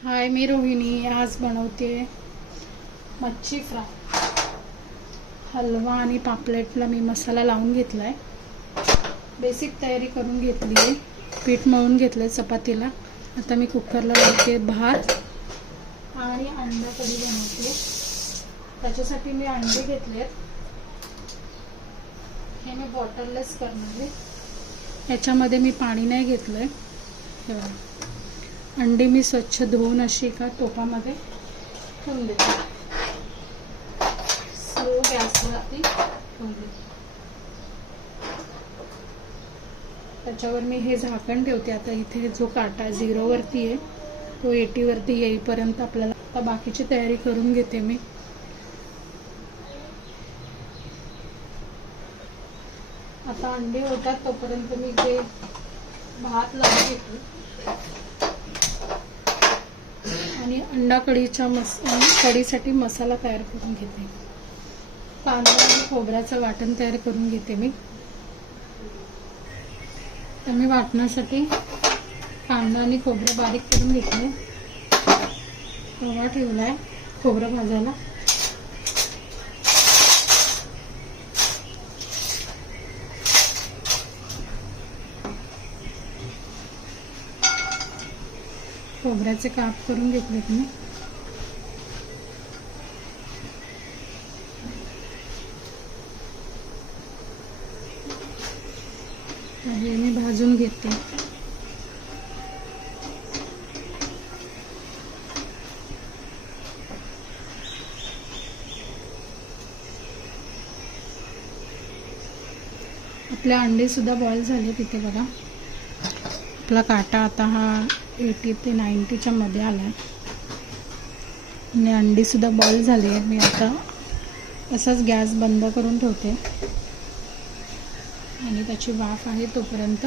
हाय, मी रोहिणी. आज बनवते मच्छी फ्राय. हलवा आणि पापलेटला मी मसाला लावून घेतला आहे. बेसिक तयारी करून घेतली आहे. पीठ मळून घेतलं आहे चपातीला. आता मी कुकरला लावते भात आणि अंडा कढी बनवते. त्याच्यासाठी मी अंडे घेतले आहेत. हे मी बॉटललेस करणार आहे. याच्यामध्ये मी पाणी नाही घेतलं आहे. अंडी मी स्वच्छ धुवून अशी एका टोपामध्ये ठेवून देते. स्लो गॅसवरती ठेवून देते. त्याच्यावर मी हे झाकण ठेवते. आता इथे जो काटा 0 वरती आहे तो 80 वरती येईपर्यंत आपल्याला आता बाकीची तयारी करून घेते मी. आता अंडे होतात तोपर्यंत मी ते भात लावून घेते आणि अंडा कढीसाठी मसाला तयार करून घेते. कांदा आणि खोबऱ्याचं वाटण तयार करून घेते मी. तर मी वाटण्यासाठी कांदा आणि खोबरं बारीक करून घेतले. तवा ठेवलाय खोबरं भाजायला. खोबऱ्याचे काप करून घेतले मी. हे मी भाजून घेते. आपले अंडे सुद्धा बॉईल झाले तिथे बघा. आपला काटा आता हा 80 ते 90च्या मध्ये आला आहे आणि अंडी सुद्धा बॉईल झाली आहे. मी आता असाच गॅस बंद करून ठेवते आणि त्याची वाफ आहे तोपर्यंत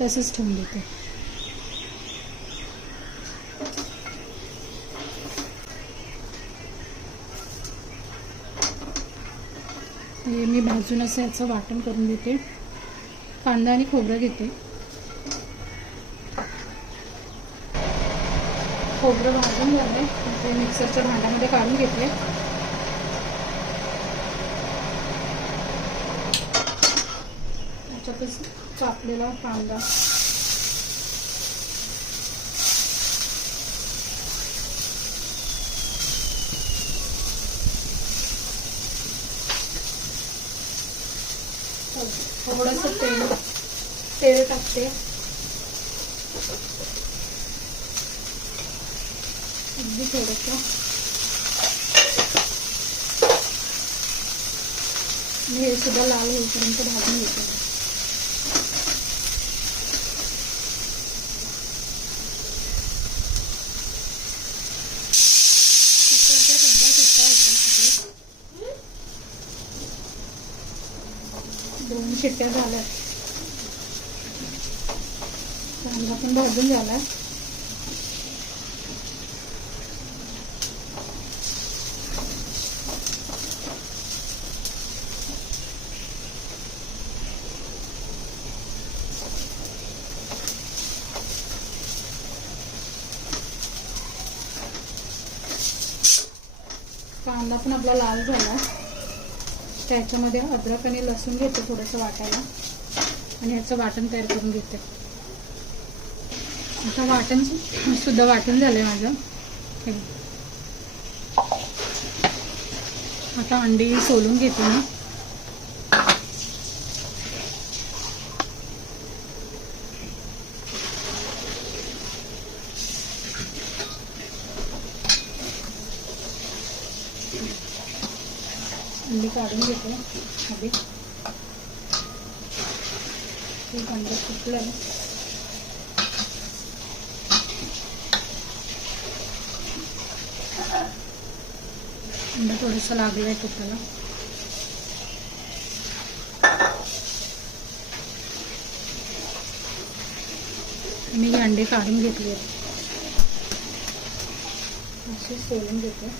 तसंच ठेवून देते. हे मी भाजून असं याचं वाटण करून देते. कांदा आणि खोबरं घेते. खोबरं भाजून झालंय. ते मिक्सरच्या भांड्यामध्ये काढून घेतले. त्याच्यातच कापलेला कांदा, थोडंसं तेल टाकते. अगदी थोडंसं. हे सुद्धा लाल होईपर्यंत भाजून घेते. दोन शिट्ट्या झाल्या. कांदा पण भाजून झाला. कांदा पण आपला लाल झाला. त्याच्यामध्ये अद्रक आणि लसूण घेते थोडंसं वाटायला आणि ह्याचं वाटण तयार करून घेते. आता वाटण सुद्धा वाटण झालंय माझं. आता अंडी सोलून घेते मी. अंडी काढून घेते आधी. एक अंडं फुटलं. अंडं थोडंसं लागलं आहे तुपाला. मी अंडे काढून घेतली आहेत. अशी सोलून घेते.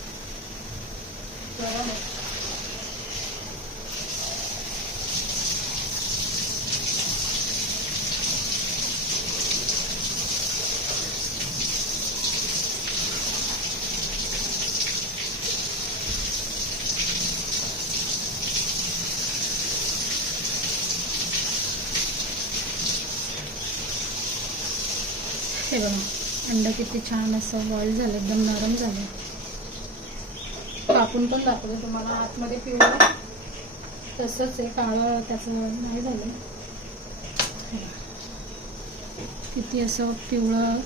बघा अंडा किती छान असं बॉईल झालं, एकदम नरम झालं. कापून पण दाखवलं तुम्हाला. आतमध्ये पिवळं तसंच आहे, काळं त्याचं नाही झालं. किती असं पिवळं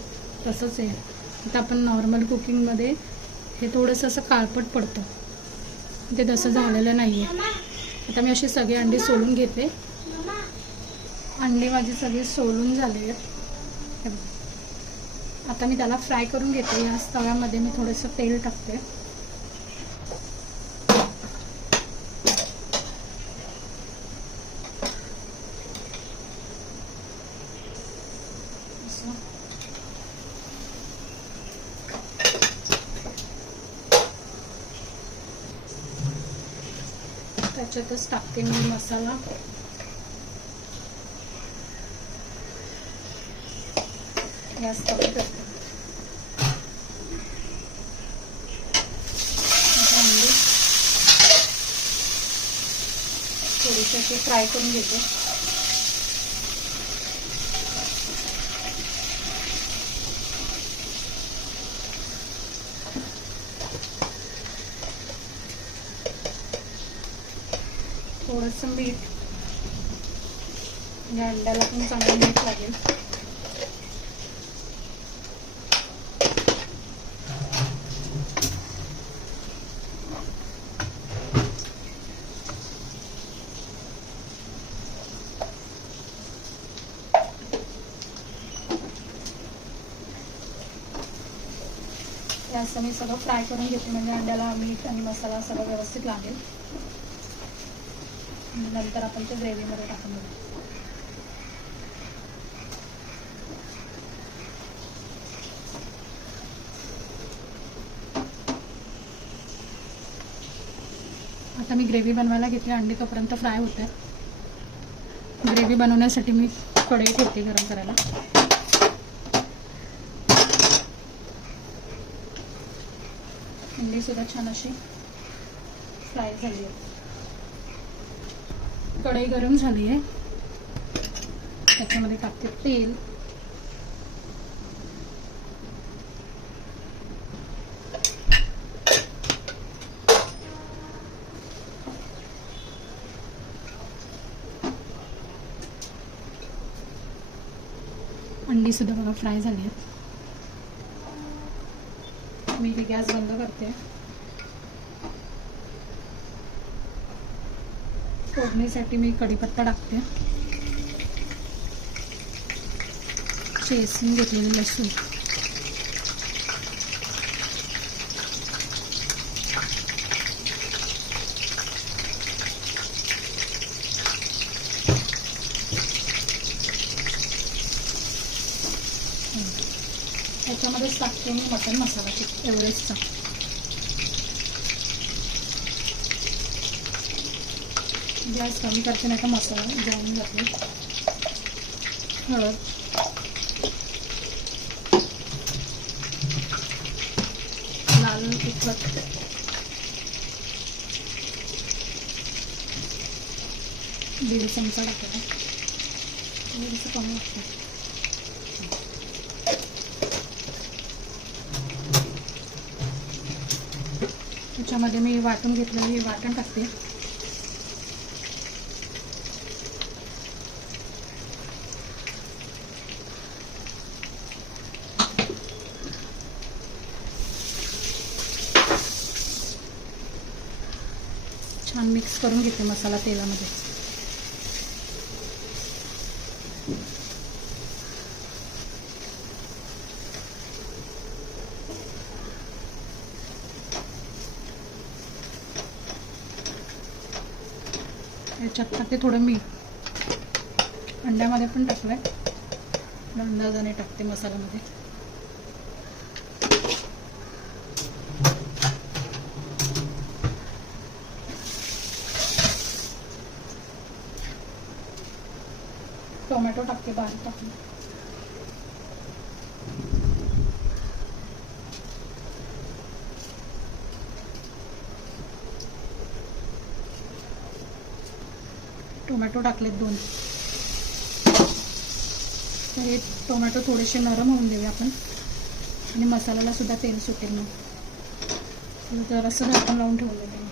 तसंच आहे. आता आपण नॉर्मल कुकिंगमध्ये हे थोडंसं असं काळपट पडतं, ते तसं झालेलं नाही आहे. आता मी अशी सगळी अंडी सोलून घेते. अंडी माझी सगळी सोलून झाली आहेत. आता मी त्याला फ्राय करून घेते. या तव्यामध्ये मी थोडंसं तेल टाकते. त्याच्यातच टाकते मी मसाला. गॅस कमी करते. थोडीशी अशी फ्राय करून घेते. थोडंसं मीठ, या अंड्याला पण चांगलं मीठ लागेल. असं मी सगळं फ्राय करून घेते, म्हणजे अंड्याला मीठ आणि मसाला सगळं व्यवस्थित लागेल. नंतर आपण ते ग्रेव्हीमध्ये टाकून देऊ. आता मी ग्रेव्ही बनवायला घेते. अंडी तोपर्यंत फ्राय होते. ग्रेव्ही बनवण्यासाठी मी कढई ठेवते गरम करायला. अंडी सुद्धा छान अशी फ्राय झाली आहे. कढई गरम झाली आहे. त्याच्यामध्ये टाकते तेल. अंडी सुद्धा बघा फ्राय झाली आहेत. मी हे गॅस बंद करते. फोडणीसाठी मी कढीपत्ता टाकते. चेचून घेतलेली लसूण, त्याच्यामध्येच टाकते मी मटन मसाला एव्हरेस्टचा. गॅस कमी करते, नाही का मसाला जाऊन जाते. हळद, लाल तिखट, दीड चमचा टाकला. थोडंसं कमी वाटतं. त्याच्यामध्ये मी वाटून घेतलेलं हे वाटण टाकते. छान मिक्स करून घेते मसाला तेलामध्ये. याच्यात टाकते थोडं मीठ. अंड्यामध्ये पण टाकलंय, अंदाजाने टाकते मसाल्यामध्ये. टोमॅटो टाकते बारीक टाकून. टोमॅटो टाकलेत 2. तर हे टोमॅटो थोडेसे नरम होऊन देऊया आपण आणि मसाल्याला सुद्धा तेल सुटेल मग. जरासं झाकण लावून ठेवलं आहे.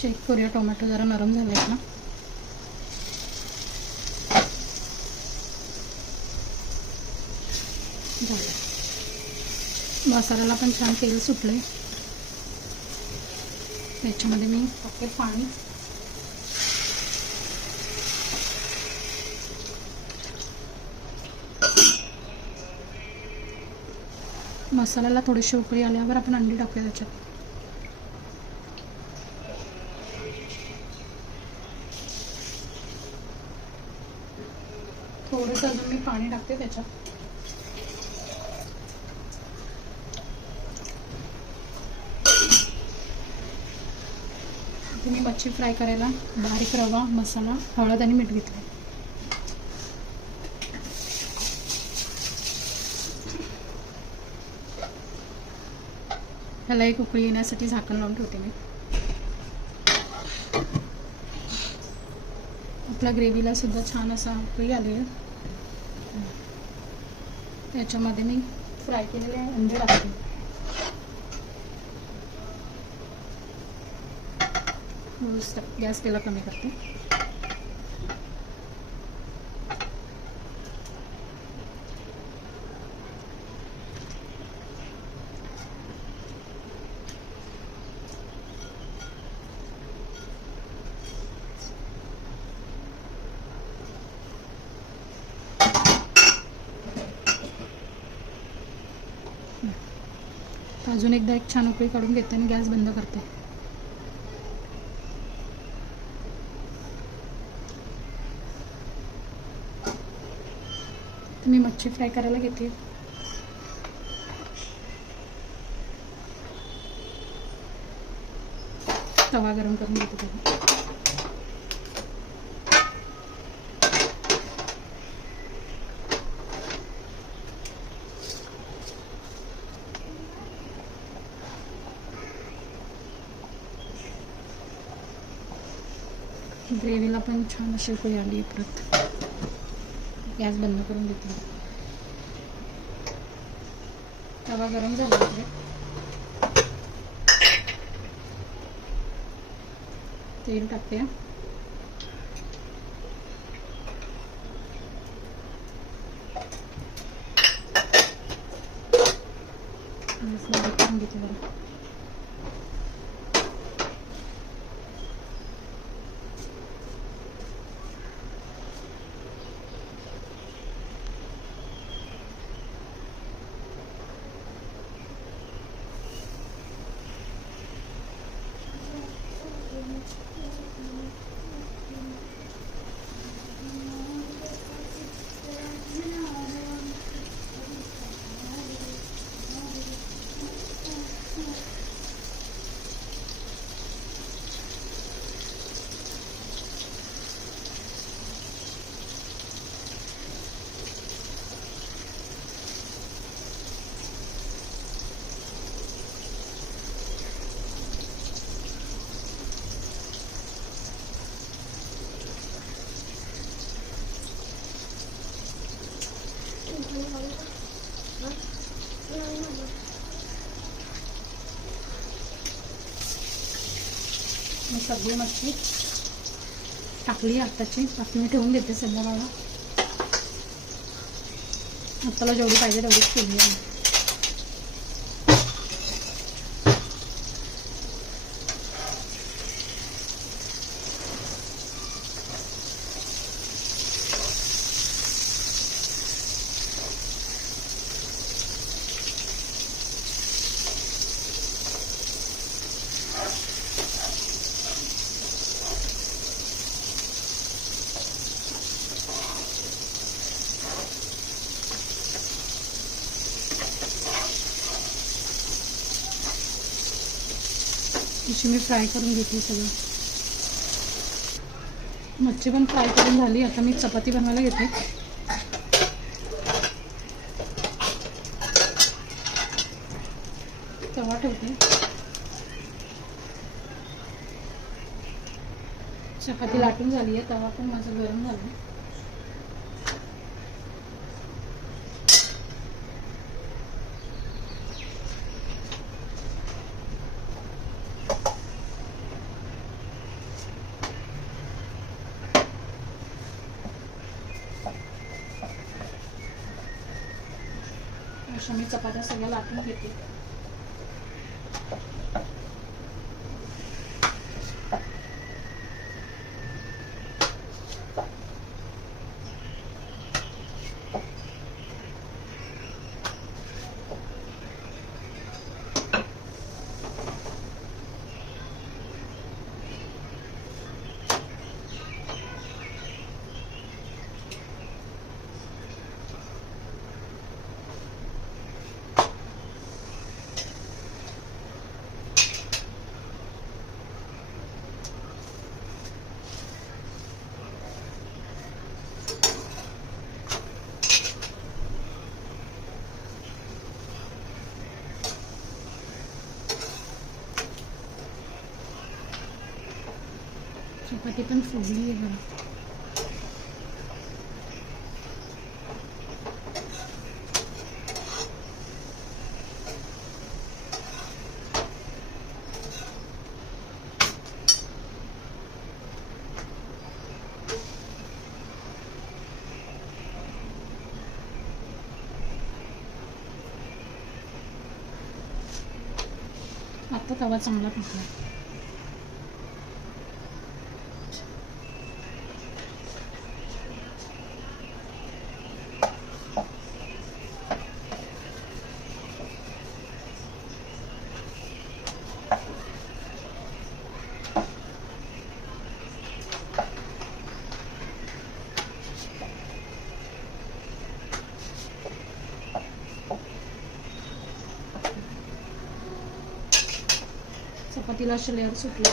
चेक करूया टोमॅटो जरा नरम झाले आहेत ना. मसाल्याला पण छान तेल सुटलंय. त्याच्यामध्ये मी टाकते पाणी. मसाल्याला थोडीशी उकळी आल्यावर आपण अंडी टाकूया त्याच्यात. थोडंसं अजून मी पाणी टाकते त्याच्यात. मी मच्छी फ्राय करायला बारीक रवा, मसाला, हळद आणि मीठ घेतलं. ह्याला एक उकळी येण्यासाठी झाकण लावून ठेवते मी. आपल्या ग्रेव्हीला सुद्धा छान असा उकळी आली आहे. त्याच्यामध्ये मी फ्राय केलेले अंडे टाकते. गॅस केला कमी करते. अजून एकदा एक छान उकळी काढून घेते आणि गॅस बंद करते. मी मच्छी फ्राय करायला घेते. तवा गरम करून घेते त्याला. ग्रेव्हीला पण छान अशी उकळी आली. परत गॅस बंद करून घेतली. तवा गरम झाला आहे. तेल टाकते. घेतलं. मी सगळी मच्छी टाकली आताची. बाकी मी ठेवून देते संध्याकाळला. आपल्याला जेवढी पाहिजे तेवढीच केली आहे. अशी मी फ्राय करून घेतली सगळं. मच्छी पण फ्राय करून झाली. आता मी चपाती बनवायला घेते. तवा ठेवते. चपाती लाटून झाली आहे. तवा पण माझा गरम झाला. अशा मी चपात्या सगळ्या लाटून घेते. चपाती पण फुगली आहे बघा. आता तवा चांगला टाकला. चपातीला असे लेअर सुटले.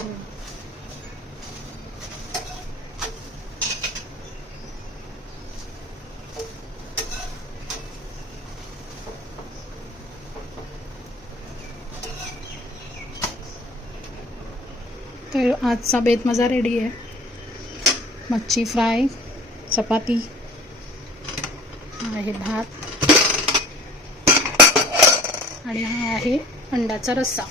तर आजचा बेत माझा रेडी आहे. मच्छी फ्राय, चपाती, हा आहे भात आणि हा आहे अंड्याचा रस्सा.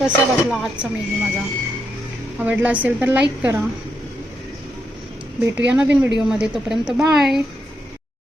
कसा वाटला आजचा मेनू माझा? आवडला असेल तर लाईक करा. भेटूया नवीन व्हिडिओमध्ये. तोपर्यंत बाय.